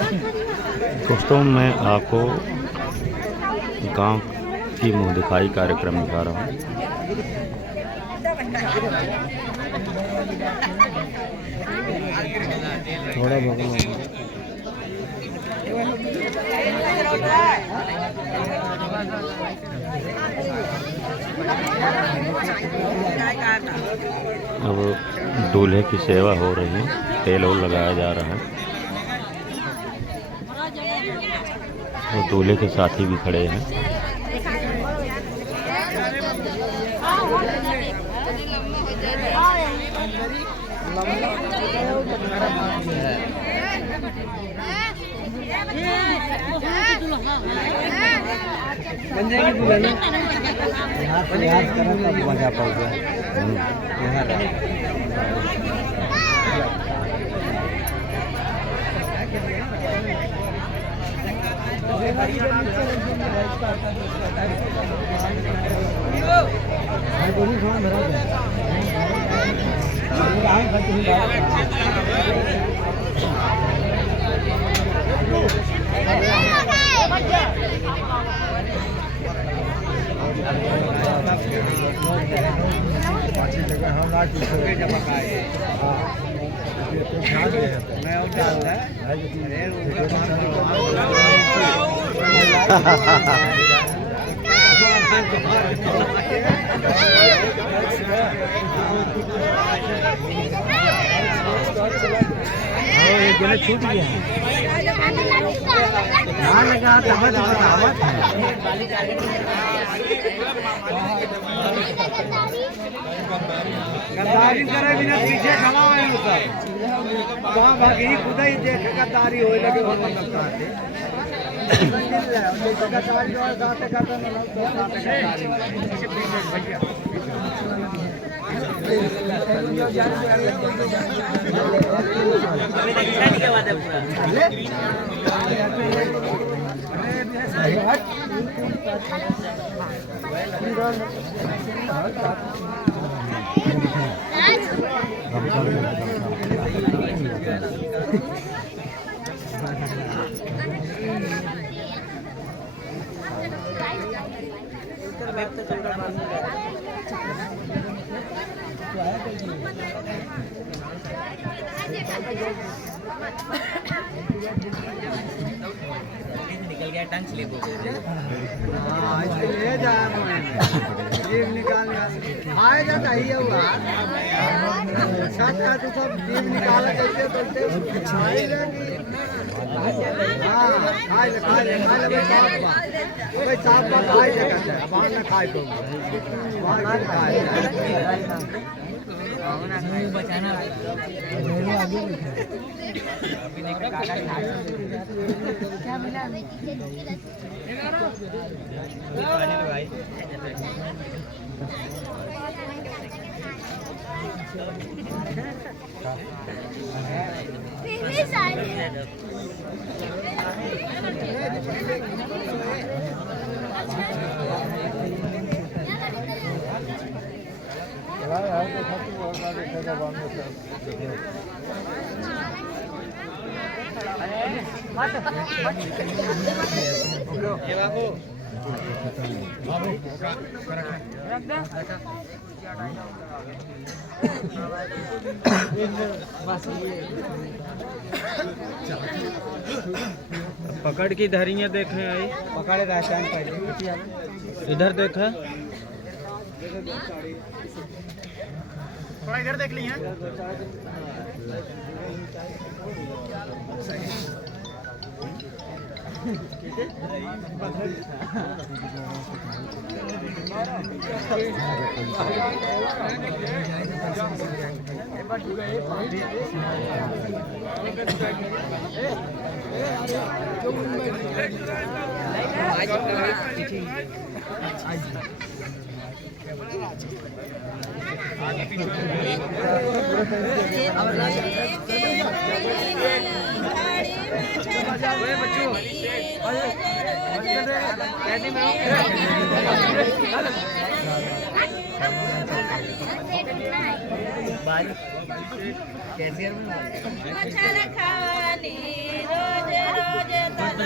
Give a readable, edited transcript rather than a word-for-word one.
दोस्तों मैं आपको गांव की मुँह दिखाई कार्यक्रम दिखा रहा हूँ। थोड़ा अब दूल्हे की सेवा हो रही है, तेल और लगाया जा रहा है और दूल्हे के साथी भी खड़े हैं। मजा पड़ छूट गया गद्दारी करे बिना पीछे खड़ा है वहाँ भागी खुदा ही देख गद्दारी हो लगे निकल गया टंग स्लिप हो गई। जीव निकाल आए जा चाहिए हुआ साथ का तो सब जीव निकाला कैसे बोलते भाई साफ बात आई जगह से वहाँ न खाए तो वहाँ खाए बचाना क्या मिला भाई पकड़ की धरियाँ देखें आई पकड़े रहता है पहले इधर देखा थोड़ा इधर देख ली है कैसे